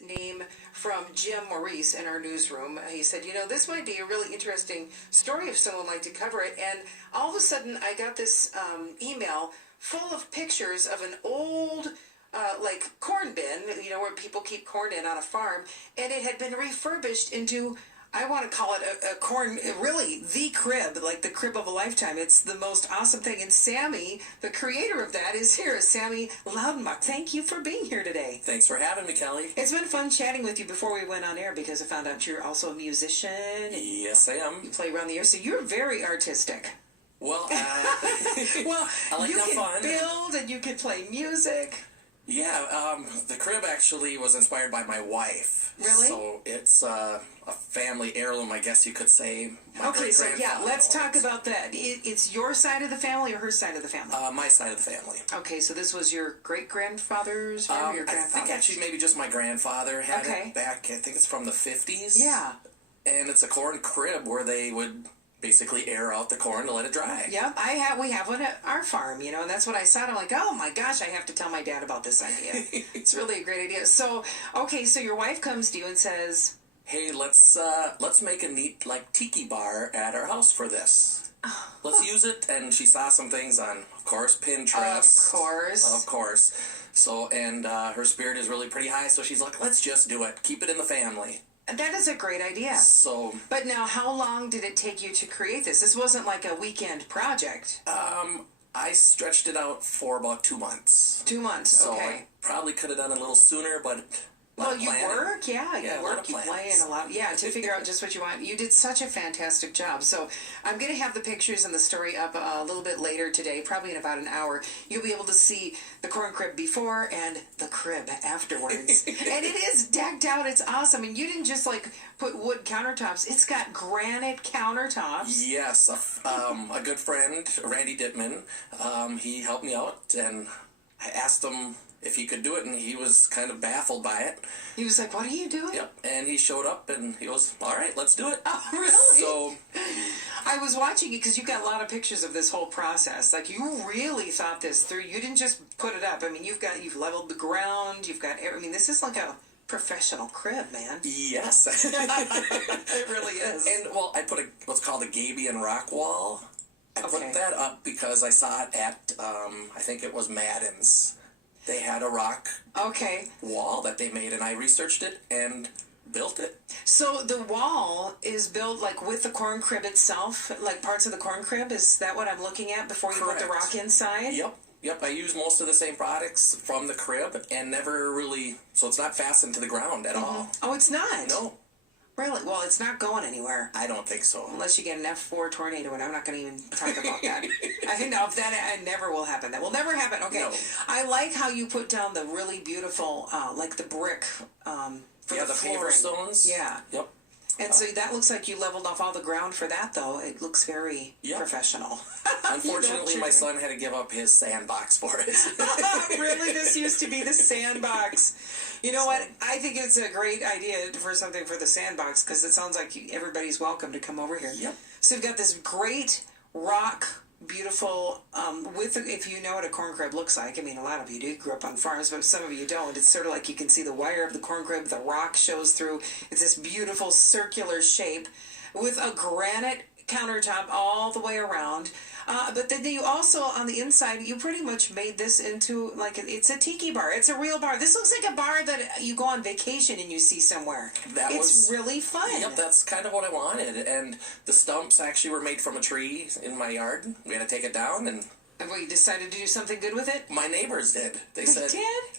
Name from Jim Maurice in our newsroom. He said, this might be a really interesting story if someone would like to cover it. And all of a sudden, I got this email full of pictures of an old corn bin, where people keep corn in on a farm, and it had been refurbished into, I want to call it a corn, really the crib, like the crib of a lifetime. It's the most awesome thing. And Sammy, the creator of that, is here. Sammy Loudenbach, thank you for being here today. Thanks for having me, Kelly. It's been fun chatting with you before we went on air because I found out you're also a musician. Yes, I am. You play around the air, so you're very artistic. Well, well, I like you that can fun. build and you can play music. Yeah, the crib actually was inspired by my wife. Really? So it's a family heirloom, I guess you could say. Okay, so yeah, let's talk about that. It's your side of the family or her side of the family? My side of the family. Okay, so this was your great-grandfather's or your grandfather's? I think actually maybe just my grandfather had Okay. it back, I think it's from the 50s. Yeah. And it's a corn crib where they would basically air out the corn to let it dry. Yep, we have one at our farm, and that's what I saw. I'm like, oh my gosh, I have to tell my dad about this idea. It's really a great idea. So, okay, so your wife comes to you and says, hey, let's make a neat tiki bar at our house for this. Let's use it. And she saw some things on, of course, Pinterest. Of course. So, and her spirit is really pretty high, so she's like, let's just do it. Keep it in the family. That is a great idea. So, but now, how long did it take you to create this? This wasn't like a weekend project. I stretched it out for about 2 months. 2 months, okay. So I probably could have done it a little sooner, but... Well, you work, you work, you plans. play, and a lot, to figure out just what you want. You did such a fantastic job. So I'm going to have the pictures and the story up a little bit later today, probably in about an hour. You'll be able to see the corn crib before and the crib afterwards. And it is decked out. It's awesome. And you didn't just put wood countertops. It's got granite countertops. Yes, a good friend, Randy Dittman, he helped me out, and I asked him if he could do it, and he was kind of baffled by it. He was like, what are you doing? Yep, and he showed up, and he goes, all right, let's do it. Oh, really? So I was watching it because you got a lot of pictures of this whole process. You really thought this through. You didn't just put it up. I mean, you've leveled the ground. You've got air. I mean, this is like a professional crib, man. Yes. It really is. And, well, I put what's called a Gabion rock wall. I put that up because I saw it at, I think it was Madden's. They had a rock wall that they made, and I researched it and built it. So the wall is built with the corn crib itself, parts of the corn crib? Is that what I'm looking at before you put the rock inside? Yep. I use most of the same products from the crib and never really, so it's not fastened to the ground at all. Oh, it's not? No. Really? Well, it's not going anywhere. I don't think so. Unless you get an F4 tornado, and I'm not going to even talk about that. I think that never will happen. That will never happen. Okay. No. I like how you put down the really beautiful, the brick for the paver stones. Yeah. Yep. And so that looks like you leveled off all the ground for that, though. It looks very professional. Unfortunately, my son had to give up his sandbox for it. Really? This used to be the sandbox. You know what? I think it's a great idea for something for the sandbox because it sounds like everybody's welcome to come over here. Yep. So you've got this great rock, beautiful, if you know what a corn crib looks like. I mean, a lot of you do grew up on farms, but some of you don't. It's sort of like you can see the wire of the corn crib, the rock shows through. It's this beautiful circular shape with a granite countertop all the way around. But then you also, on the inside, you pretty much made this into, it's a tiki bar. It's a real bar. This looks like a bar that you go on vacation and you see somewhere. It's really fun. Yep, that's kind of what I wanted. And the stumps actually were made from a tree in my yard. We had to take it down and... And you decided to do something good with it? My neighbors did. They said,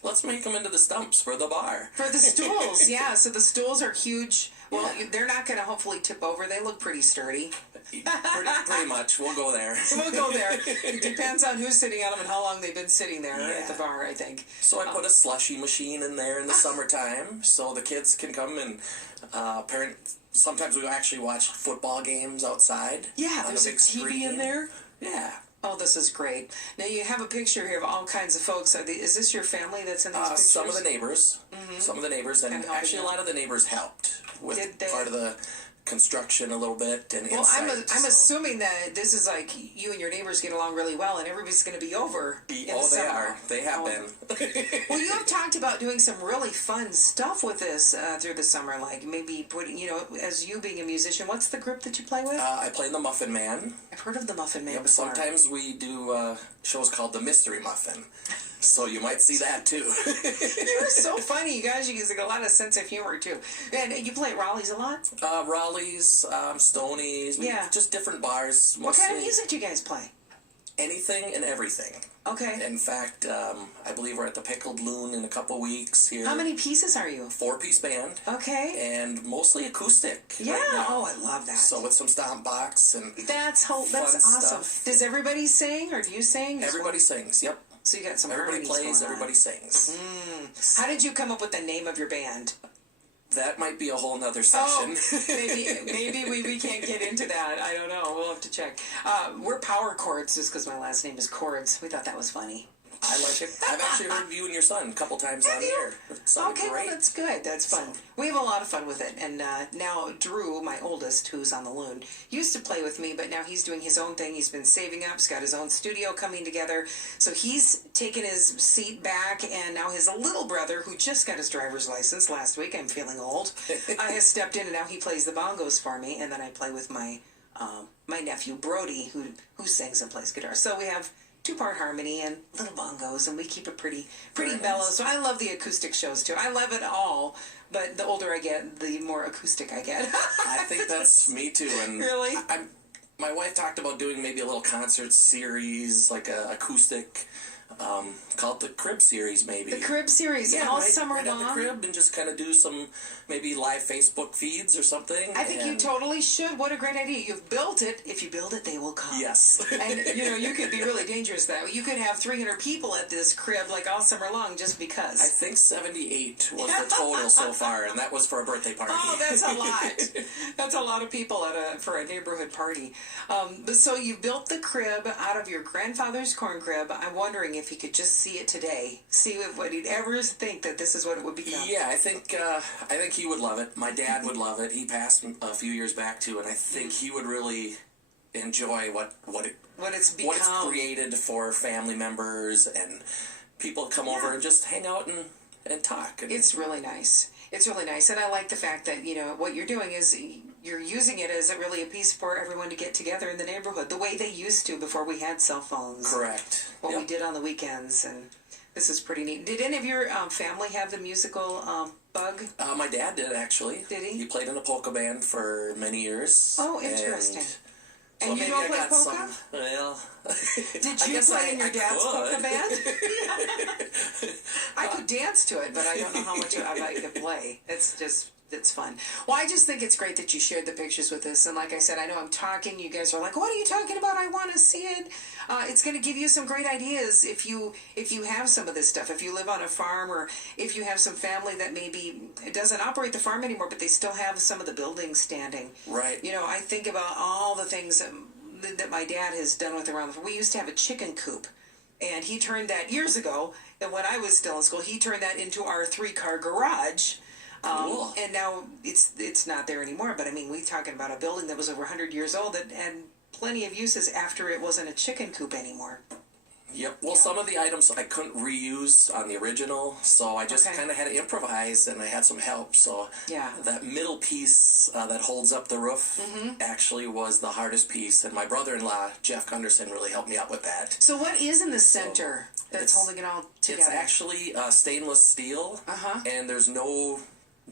let's make them into the stumps for the bar. For the stools, yeah. So the stools are huge. Well, they're not going to hopefully tip over. They look pretty sturdy. Pretty much. We'll go there. We'll go there. It depends on who's sitting on them and how long they've been sitting there at the bar, I think. So I put a slushy machine in there in the summertime so the kids can come and sometimes we actually watch football games outside. Yeah, there's a big TV screen. in there. Yeah. Oh, this is great. Now, you have a picture here of all kinds of folks. Is this your family that's in these pictures? Some of the neighbors. Some of the neighbors. And actually, a lot of the neighbors helped with part of the construction a little bit and well, insight. I'm assuming that this is like you and your neighbors get along really well, and everybody's going to be over. They are. They have been. Well, you have talked about doing some really fun stuff with this through the summer, like maybe putting, as you being a musician, what's the group that you play with? I play in the Muffin Man. I've heard of the Muffin Man before. Sometimes we do shows called the Mystery Muffin. So you might see that too. You're so funny, you guys. You got a lot of sense of humor too. And you play at Raleigh's a lot? Raleigh's, Stoney's, just different bars. Mostly. What kind of music do you guys play? Anything and everything. Okay. In fact, I believe we're at the Pickled Loon in a couple weeks here. How many pieces are you? 4-piece band. Okay. And mostly acoustic. Yeah. Right now. Oh, I love that. So with some stomp box and that's awesome. Stuff. Does everybody sing, or do you sing? Everybody sings. Yep. So you got some. Everybody plays. Everybody sings. How did you come up with the name of your band? That might be a whole nother session. Oh, maybe we can't get into that. I don't know. We'll have to check. We're Power Chords just because my last name is Chords. We thought that was funny. I like it. I've actually heard you and your son a couple times on here. Okay, well, that's good. That's fun. We have a lot of fun with it. And now Drew, my oldest, who's on the Loon, used to play with me, but now he's doing his own thing. He's been saving up. He's got his own studio coming together. So he's taken his seat back, and now his little brother, who just got his driver's license last week, I'm feeling old, has stepped in, and now he plays the bongos for me, and then I play with my nephew, Brody, who sings and plays guitar. So we have 2-part harmony and little bongos, and we keep it pretty mellow. Nice. So I love the acoustic shows too. I love it all, but the older I get, the more acoustic I get. I think that's me too. And really, my wife talked about doing maybe a little concert series, like a acoustic. Called the Crib Series, maybe. The Crib Series, all summer long. At the crib, and just kind of do some maybe live Facebook feeds or something. I think you totally should. What a great idea! You've built it. If you build it, they will come. Yes. And you could be really dangerous. That you could have 300 people at this crib like all summer long just because. I think 78 was the total so far, and that was for a birthday party. Oh, that's a lot. That's a lot of people for a neighborhood party. So you built the crib out of your grandfather's corn crib. I'm wondering if you could just see it today, see what he'd ever think that this is what it would become. Yeah, I think he would love it. My dad would love it. He passed a few years back too, and I think he would really enjoy what it's become. What it's created for family members and people come over and just hang out and talk. It's really nice. It's really nice, and I like the fact that what you're doing is you're using it as a piece for everyone to get together in the neighborhood, the way they used to before we had cell phones. Correct. What we did on the weekends, and this is pretty neat. Did any of your family have the musical bug? My dad did, actually. Did he? He played in a polka band for many years. Oh, interesting. And you don't play polka? Did you play in your dad's polka band? I could dance to it, but I don't know how much I could play. It's fun. Well, I just think it's great that you shared the pictures with us. And like I said, I know I'm talking. You guys are like, what are you talking about? I want to see it. It's going to give you some great ideas if you have some of this stuff. If you live on a farm, or if you have some family that maybe doesn't operate the farm anymore, but they still have some of the buildings standing. Right. I think about all the things that my dad has done with around the farm. We used to have a chicken coop. And he turned that years ago. And when I was still in school, he turned that into our 3-car garage. Cool. And now it's not there anymore. But I mean, we're talking about a building that was over 100 years old that had plenty of uses after it wasn't a chicken coop anymore. Yep. Well, some of the items I couldn't reuse on the original, so I just kind of had to improvise, and I had some help. So that middle piece that holds up the roof actually was the hardest piece, and my brother-in-law, Jeff Gunderson, really helped me out with that. So what is in the center that's holding it all together? It's actually stainless steel, and there's no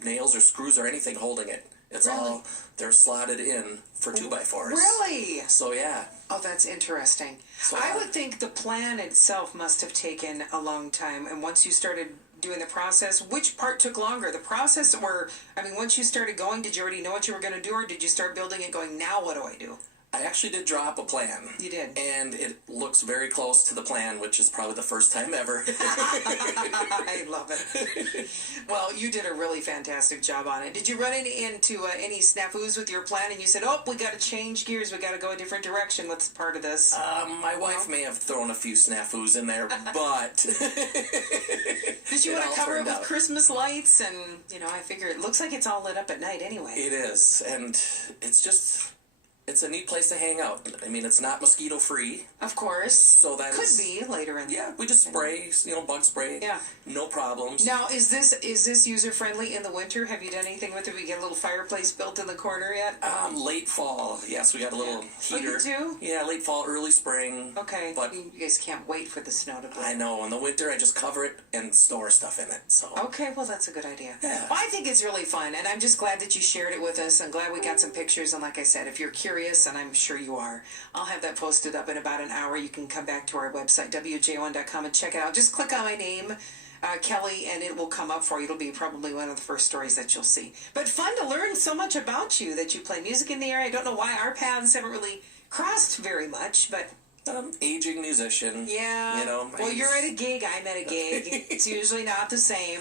nails or screws or anything holding it. It's all, they're slotted in for 2x4s. Really? So, yeah. Oh, that's interesting. So, I would think the plan itself must have taken a long time. And once you started doing the process, which part took longer? The process, or, I mean, once you started going, did you already know what you were going to do, or did you start building it going, now what do I do? I actually did draw up a plan. You did. And it looks very close to the plan, which is probably the first time ever. I love it. Well, you did a really fantastic job on it. Did you run into any snafus with your plan and you said, oh, we got to change gears, we got to go a different direction? What's part of this? My wife may have thrown a few snafus in there, but... Did you want to cover it with Christmas lights? And, I figure it looks like it's all lit up at night anyway. It is, and it's just... It's a neat place to hang out. I mean, it's not mosquito free. Of course. So that could be later in. Yeah, we just spray, bug spray. Yeah. No problems. Now, is this user friendly in the winter? Have you done anything with it? We get a little fireplace built in the corner yet? Late fall. Yes, we got a little heater. Oh, you do? Yeah, late fall, early spring. Okay. But you guys can't wait for the snow to blow. I know. In the winter, I just cover it and store stuff in it. So. Okay, well, that's a good idea. Yeah. Well, I think it's really fun, and I'm just glad that you shared it with us. I'm glad we got some pictures, and like I said, if you're curious, and I'm sure you are, I'll have that posted up in about an hour. You can come back to our website, WJON.com, and check it out. Just click on my name, Kelly, and it will come up for you. It'll be probably one of the first stories that you'll see. But fun to learn so much about you, that you play music in the area. I don't know why our paths haven't really crossed very much, but... aging musician. Yeah. Well, you're at a gig, I'm at a gig. It's usually not the same.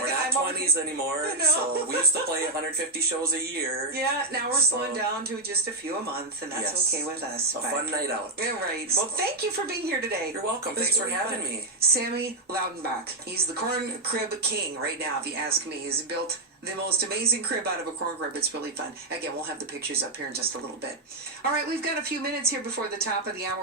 We're not 20s anymore, so we used to play 150 shows a year. Yeah, now we're slowing down to just a few a month, and that's okay with us. A fun night out. Yeah, right. Well, thank you for being here today. You're welcome. Thanks for having me. Sammy Loudenbach. He's the corn crib king right now, if you ask me. He's built the most amazing crib out of a corn crib. It's really fun. Again, we'll have the pictures up here in just a little bit. All right, we've got a few minutes here before the top of the hour.